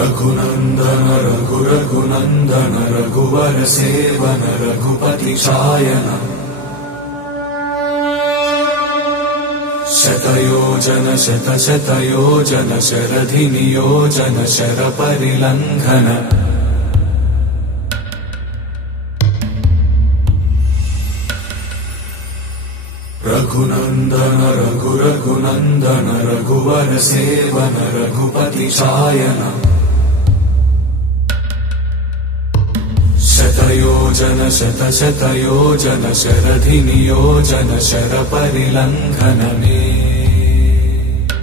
रघुनंदन रघुनंदन रघुवर seven Raghupati Shayan शतयोजन शतशतयोजन शरधि नियोजन sir परिलंघन Raghunandan Raghunandan रघुवर seven Raghupati Shayan शतयोजन शतशतयोजन शरधि नियोजन sir परिलंघन में